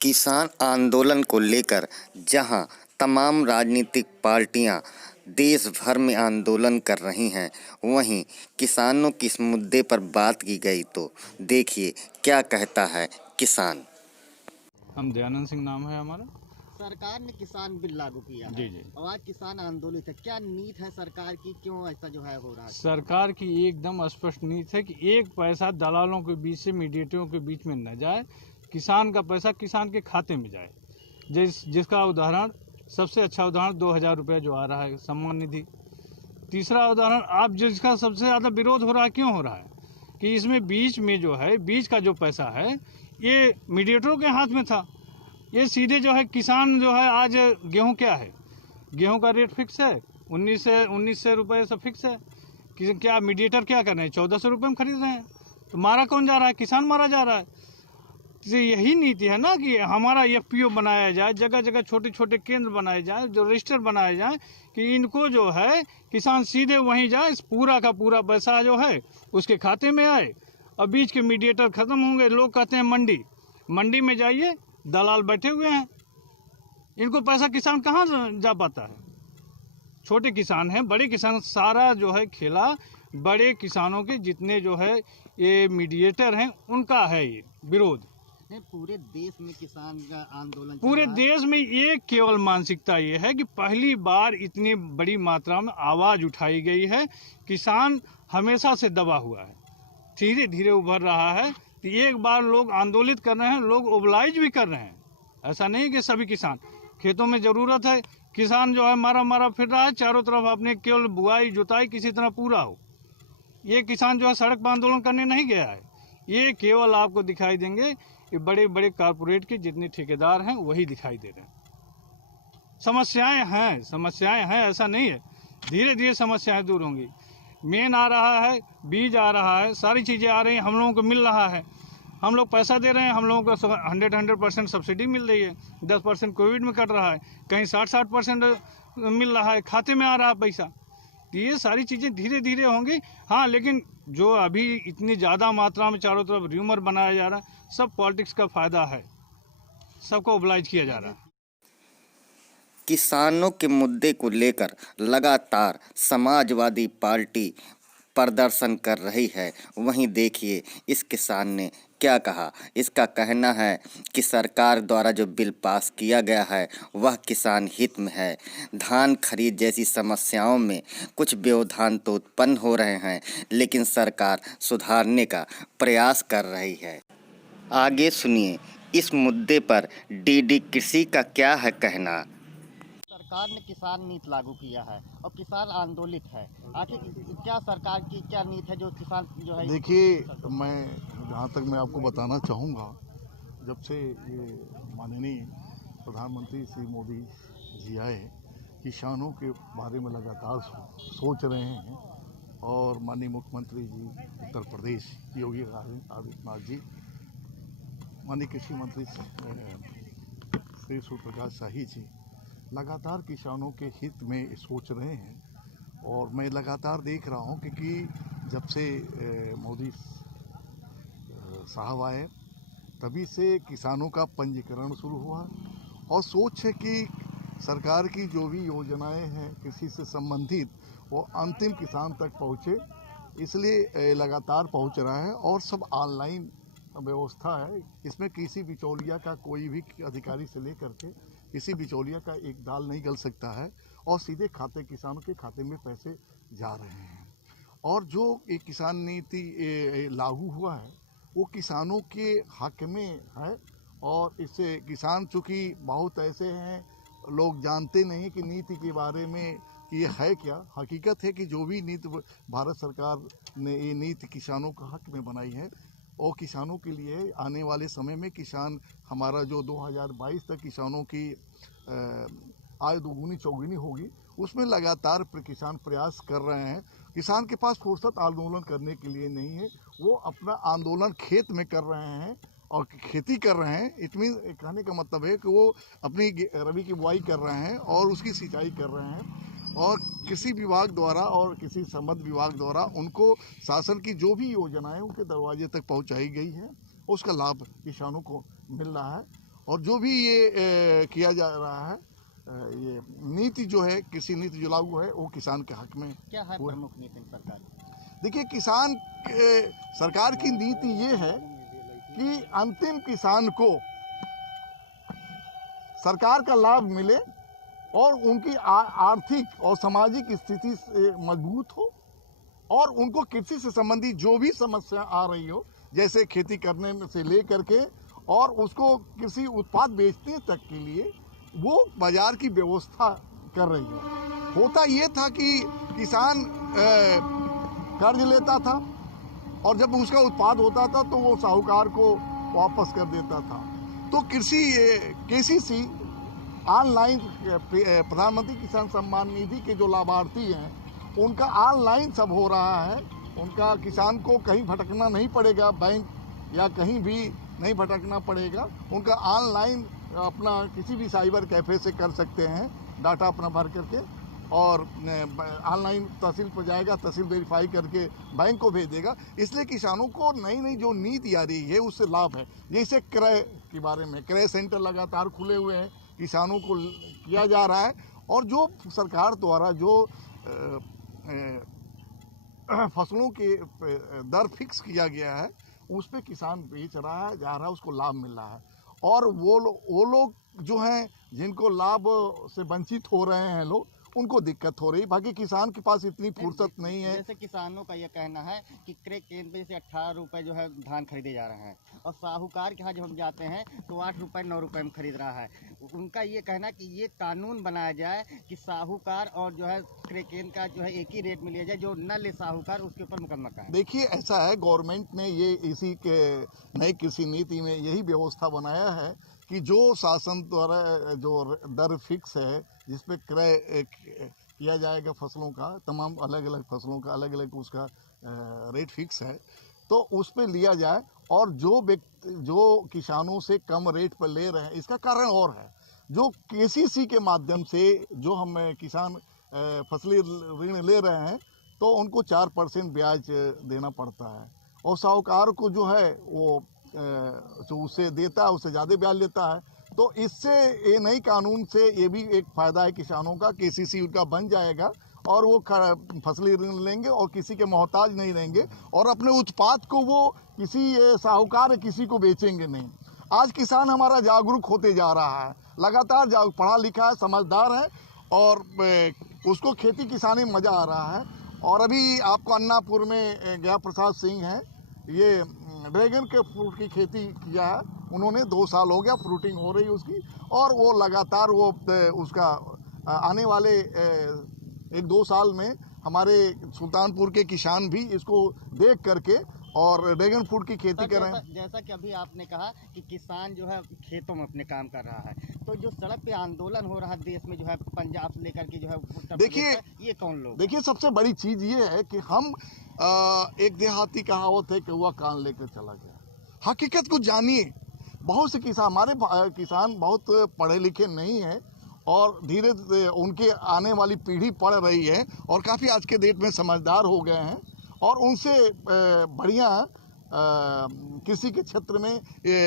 किसान आंदोलन को लेकर जहां तमाम राजनीतिक पार्टियां देश भर में आंदोलन कर रही हैं, वहीं किसानों की इस मुद्दे पर बात की गई तो देखिए क्या कहता है किसान। हम दयानंद सिंह नाम है हमारा। सरकार ने किसान बिल लागू किया है। जी। और आज किसान आंदोलित है। क्या नीति है सरकार की, क्यों ऐसा जो है हो रहा है? सरकार की एकदम स्पष्ट नीति है कि एक पैसा दलालों के बीच से, मीडिएटरों के बीच में न जाए, किसान का पैसा किसान के खाते में जाए। जिसका उदाहरण, सबसे अच्छा उदाहरण 2000 रुपये जो आ रहा है सम्मान निधि। तीसरा उदाहरण, आप जिसका सबसे ज़्यादा विरोध हो रहा है, क्यों हो रहा है कि इसमें बीच में जो है, बीच का जो पैसा है ये मीडिएटरों के हाथ में था। ये सीधे जो है किसान जो है, आज गेहूं क्या है, गेहूं का रेट फिक्स है 1900 रुपये से फिक्स है। क्या मीडिएटर क्या कर रहे हैं, 1400 रुपये में खरीद रहे हैं। तो मारा कौन जा रहा है? किसान मारा जा रहा है। तो यही नीति है ना कि हमारा एफपीओ बनाया जाए, जगह जगह छोटे छोटे केंद्र बनाए जाए, जो रजिस्टर बनाए जाए कि इनको जो है किसान सीधे वहीं जाए, इस पूरा का पूरा पैसा जो है उसके खाते में आए और बीच के मीडिएटर खत्म होंगे। लोग कहते हैं मंडी में जाइए, दलाल बैठे हुए हैं, इनको पैसा किसान कहाँ जा पाता है? छोटे किसान हैं, बड़े किसान, सारा जो है खेला बड़े किसानों के जितने जो है ये मीडिएटर हैं उनका है ये विरोध। नहीं, पूरे देश में किसान का आंदोलन पूरे देश में एक केवल मानसिकता ये है कि पहली बार इतनी बड़ी मात्रा में आवाज उठाई गई है। किसान हमेशा से दबा हुआ है, धीरे धीरे उभर रहा है। तो एक बार लोग आंदोलित कर रहे हैं, लोग ओबलाइज भी कर रहे हैं। ऐसा नहीं कि सभी किसान, खेतों में जरूरत है, किसान जो है मारा फिर रहा है चारों तरफ, अपने केवल बुआई जुताई किसी तरह पूरा हो। ये किसान जो है सड़क पर आंदोलन करने नहीं गया है। ये केवल आपको दिखाई देंगे कि बड़े बड़े कारपोरेट के जितने ठेकेदार हैं वही दिखाई दे रहे हैं। समस्याएं हैं, ऐसा नहीं है, धीरे धीरे समस्याएं दूर होंगी। मेन आ रहा है, बीज आ रहा है, सारी चीज़ें आ रही हैं, हम लोगों को मिल रहा है, हम लोग पैसा दे रहे हैं, हम लोगों को 100% सब्सिडी मिल रही है, 10% कोविड में कट रहा है, कहीं 60% मिल रहा है, खाते में आ रहा है पैसा। तो ये सारी चीज़ें धीरे धीरे होंगी। हाँ, लेकिन जो अभी इतनी ज़्यादा मात्रा में चारों तरफ र्यूमर बनाया जा रहा है, सब पॉलिटिक्स का फायदा है, सबको ओबलाइज किया जा रहा है। किसानों के मुद्दे को लेकर लगातार समाजवादी पार्टी प्रदर्शन कर रही है, वहीं देखिए इस किसान ने क्या कहा। इसका कहना है कि सरकार द्वारा जो बिल पास किया गया है वह किसान हित में है। धान खरीद जैसी समस्याओं में कुछ व्यवधान तो उत्पन्न हो रहे हैं, लेकिन सरकार सुधारने का प्रयास कर रही है। आगे सुनिए इस मुद्दे पर डीडी कृषि का क्या है कहना। सरकार ने किसान नीति लागू किया है और किसान आंदोलित है। आखिर क्या सरकार की क्या नीति है जो किसान जो है? देखिए, मैं जहाँ तक मैं आपको बताना चाहूँगा, जब से ये माननीय प्रधानमंत्री श्री मोदी जी आए, किसानों के बारे में लगातार सोच रहे हैं। और माननीय मुख्यमंत्री जी उत्तर प्रदेश योगी आदित्यनाथ जी, माननीय कृषि मंत्री श्री सूर्यप्रकाश शाही जी लगातार किसानों के हित में सोच रहे हैं। और मैं लगातार देख रहा हूं क्योंकि जब से मोदी साहब आए तभी से किसानों का पंजीकरण शुरू हुआ और सोच है कि सरकार की जो भी योजनाएं हैं कृषि से संबंधित वो अंतिम किसान तक पहुँचे, इसलिए लगातार पहुँच रहा है। और सब ऑनलाइन व्यवस्था है, इसमें किसी बिचौलिया का, कोई भी अधिकारी से लेकर के किसी बिचौलिया का एक दाल नहीं गल सकता है और सीधे किसानों के खाते में पैसे जा रहे हैं। और जो एक किसान नीति लागू हुआ है वो किसानों के हक में है। और इससे किसान, चूँकि बहुत ऐसे हैं लोग जानते नहीं कि नीति के बारे में ये है क्या। हकीकत है कि जो भी नीति भारत सरकार ने ये नीति किसानों के हक में बनाई है और किसानों के लिए आने वाले समय में किसान, हमारा जो 2022 तक किसानों की आय दोगुनी चौगुनी होगी, उसमें लगातार किसान प्रयास कर रहे हैं। किसान के पास फुर्सत आंदोलन करने के लिए नहीं है, वो अपना आंदोलन खेत में कर रहे हैं और खेती कर रहे हैं। इतनी कहने का मतलब है कि वो अपनी रबी की बुआई कर रहे हैं और उसकी सिंचाई कर रहे हैं। और कृषि विभाग द्वारा और किसी संबद्ध विभाग द्वारा उनको शासन की जो भी योजनाएं उनके दरवाजे तक पहुंचाई गई है, उसका लाभ किसानों को मिल रहा है। और जो भी ये किया जा रहा है, ये नीति जो है, कृषि नीति जो लागू है वो किसान के हक में क्या है प्रमुख नीति सरकार? देखिए, किसान सरकार की नीति ये है कि अंतिम किसान को सरकार का लाभ मिले और उनकी आर्थिक और सामाजिक स्थिति मजबूत हो और उनको कृषि से संबंधित जो भी समस्या आ रही हो, जैसे खेती करने में से लेकर के और उसको कृषि उत्पाद बेचने तक के लिए वो बाजार की व्यवस्था कर रही है। होता ये था कि किसान कर्ज लेता था और जब उसका उत्पाद होता था तो वो साहूकार को वापस कर देता था। तो KCC ऑनलाइन प्रधानमंत्री किसान सम्मान निधि के जो लाभार्थी हैं उनका ऑनलाइन सब हो रहा है। उनका किसान को कहीं भटकना नहीं पड़ेगा, बैंक या कहीं भी नहीं भटकना पड़ेगा। उनका ऑनलाइन अपना किसी भी साइबर कैफ़े से कर सकते हैं, डाटा अपना भर करके, और ऑनलाइन तहसील पर जाएगा, तहसील वेरीफाई करके बैंक को भेज देगा। इसलिए किसानों को नई नई जो नीति आ रही है उससे लाभ है। जैसे क्रय के बारे में, क्रय सेंटर लगातार खुले हुए हैं, किसानों को किया जा रहा है। और जो सरकार द्वारा जो फसलों के दर फिक्स किया गया है उस पे किसान बेच रहा है, जा रहा है, उसको लाभ मिल रहा है। और वो लोग जो हैं जिनको लाभ से वंचित हो रहे हैं लोग, उनको दिक्कत हो रही है। बाकी किसान के पास इतनी फुर्सत नहीं है। जैसे किसानों का यह कहना है कि क्रय केंद्र से 18 रुपए जो है धान खरीदे जा रहे हैं और साहूकार के यहाँ जब हम जाते हैं तो 8 रुपए 9 रुपए में खरीद रहा है। उनका ये कहना कि ये कानून बनाया जाए कि साहूकार और जो है क्रय केंद्र का जो है एक ही रेट में लिया जाए, जो न ले साहूकार उसके ऊपर मुकदमा कराए। देखिए, ऐसा है, गवर्नमेंट ने ये इसी के नई कृषि नीति में यही व्यवस्था बनाया है कि जो शासन द्वारा जो दर फिक्स है जिस पे क्रय किया जाएगा फसलों का, तमाम अलग अलग फसलों का अलग अलग उसका रेट फिक्स है, तो उस पे लिया जाए। और जो किसानों से कम रेट पर ले रहे हैं, इसका कारण और है, जो KCC के माध्यम से जो हम किसान फसली ऋण ले रहे हैं तो उनको 4% ब्याज देना पड़ता है और साहूकार को जो है वो जो उसे देता है उससे ज़्यादा ब्याज लेता है। तो इससे ये नई कानून से ये भी एक फ़ायदा है किसानों का, KCC उनका बन जाएगा और वो फसली ऋण लेंगे और किसी के मोहताज नहीं रहेंगे और अपने उत्पाद को वो किसी साहूकार किसी को बेचेंगे नहीं। आज किसान हमारा जागरूक होते जा रहा है, लगातार पढ़ा लिखा है, समझदार है और उसको खेती किसानी में मज़ा आ रहा है। और अभी आपको अन्नापुर में गया प्रसाद सिंह है, ये ड्रैगन के फ्रूट की खेती किया है उन्होंने, 2 साल हो गया, फ्रूटिंग हो रही है उसकी, और वो लगातार वो उसका आने वाले 1-2 साल में हमारे सुल्तानपुर के किसान भी इसको देख करके और ड्रैगन फ्रूट की खेती कर रहे हैं। जैसा कि अभी आपने कहा कि किसान जो है खेतों में अपने काम कर रहा है, तो जो सड़क पे आंदोलन हो रहा है देश में जो है पंजाब से लेकर के जो है, देखिए ये कौन लोग? देखिए, सबसे बड़ी चीज़ ये है कि हम एक देहाती कहावत है कि हुआ कान लेकर चला गया। हकीकत को जानिए। बहुत से किसान, हमारे किसान बहुत पढ़े लिखे नहीं हैं और धीरे धीरे उनके आने वाली पीढ़ी पढ़ रही है और काफ़ी आज के डेट में समझदार हो गए हैं और उनसे बढ़िया कृषि के क्षेत्र में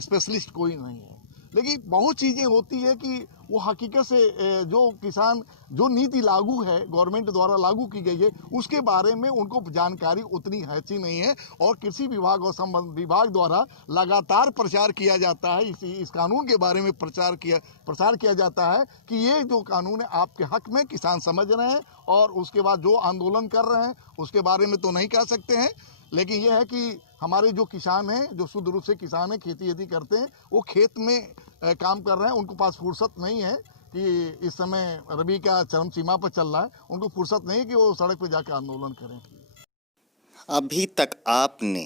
स्पेशलिस्ट कोई नहीं है। लेकिन बहुत चीज़ें होती है कि वो हकीकत से जो किसान जो नीति लागू है गवर्नमेंट द्वारा लागू की गई है उसके बारे में उनको जानकारी उतनी हैची नहीं है और कृषि विभाग और संबंधित विभाग द्वारा लगातार प्रचार किया जाता है, इस कानून के बारे में प्रसार किया जाता है कि ये जो कानून है आपके हक में, किसान समझ रहे हैं और उसके बाद जो आंदोलन कर रहे हैं उसके बारे में तो नहीं कह सकते हैं। लेकिन यह है कि हमारे जो किसान हैं, जो शुद्ध रूप से किसान हैं, खेती करते हैं, वो खेत में काम कर रहे हैं, उनको पास फुर्सत नहीं है कि इस समय रबी का चरम सीमा पर चल रहा है, उनको फुर्सत नहीं है कि वो सड़क पर जाकर आंदोलन करें। अभी तक आपने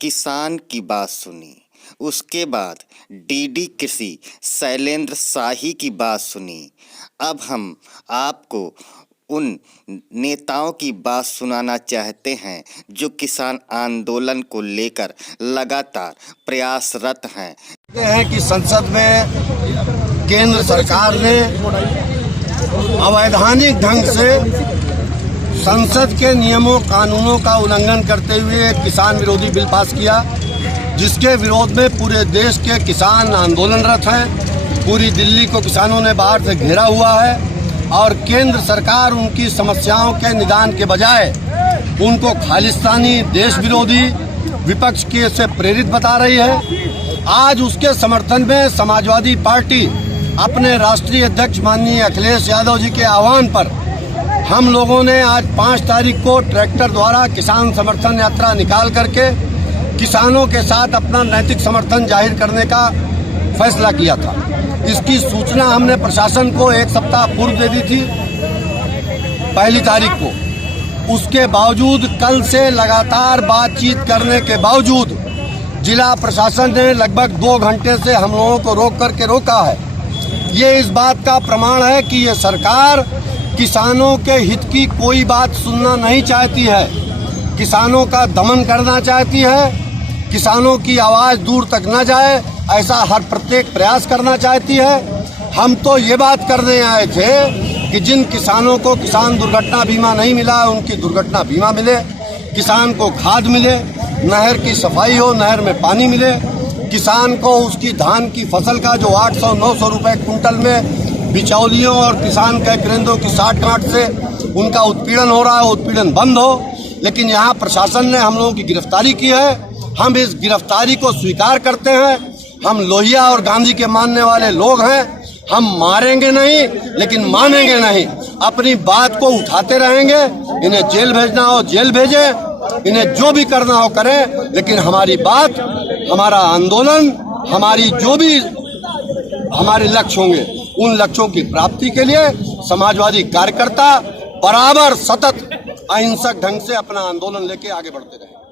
किसान की बात सुनी, उसके बाद डीडी कृषि शैलेंद्र शाही की बात सुनी। अब हम आपको उन नेताओं की बात सुनाना चाहते हैं जो किसान आंदोलन को लेकर लगातार प्रयासरत हैं। कि संसद में केंद्र सरकार ने अवैधानिक ढंग से संसद के नियमों कानूनों का उल्लंघन करते हुए किसान विरोधी बिल पास किया जिसके विरोध में पूरे देश के किसान आंदोलनरत हैं। पूरी दिल्ली को किसानों ने बाहर से घेरा हुआ है और केंद्र सरकार उनकी समस्याओं के निदान के बजाय उनको खालिस्तानी, देश विरोधी, विपक्ष के से प्रेरित बता रही है। आज उसके समर्थन में समाजवादी पार्टी अपने राष्ट्रीय अध्यक्ष माननीय अखिलेश यादव जी के आह्वान पर हम लोगों ने आज 5 तारीख को ट्रैक्टर द्वारा किसान समर्थन यात्रा निकाल करके किसानों के साथ अपना नैतिक समर्थन जाहिर करने का फैसला किया था। इसकी सूचना हमने प्रशासन को 1 सप्ताह पूर्व दे दी थी, 1 तारीख को। उसके बावजूद कल से लगातार बातचीत करने के बावजूद जिला प्रशासन ने लगभग 2 घंटे से हम लोगों को रोक करके रोका है। ये इस बात का प्रमाण है कि ये सरकार किसानों के हित की कोई बात सुनना नहीं चाहती है, किसानों का दमन करना चाहती है, किसानों की आवाज़ दूर तक न जाए ऐसा हर प्रत्येक प्रयास करना चाहती है। हम तो ये बात करने आए थे कि जिन किसानों को किसान दुर्घटना बीमा नहीं मिला है उनकी दुर्घटना बीमा मिले, किसान को खाद मिले, नहर की सफाई हो, नहर में पानी मिले, किसान को उसकी धान की फसल का जो 800-900 रुपए कुंटल में बिचौलियों और किसान के केंद्रों की साठ-गांठ से उनका उत्पीड़न हो रहा है, उत्पीड़न बंद हो। लेकिन यहाँ प्रशासन ने हम लोगों की गिरफ्तारी की है। हम इस गिरफ्तारी को स्वीकार करते हैं। हम लोहिया और गांधी के मानने वाले लोग हैं। हम मारेंगे नहीं लेकिन मानेंगे नहीं, अपनी बात को उठाते रहेंगे। इन्हें जेल भेजना हो जेल भेजे, इन्हें जो भी करना हो करें, लेकिन हमारी बात, हमारा आंदोलन, हमारी जो भी हमारे लक्ष्य होंगे उन लक्ष्यों की प्राप्ति के लिए समाजवादी कार्यकर्ता बराबर सतत अहिंसक ढंग से अपना आंदोलन लेके आगे बढ़ते रहे।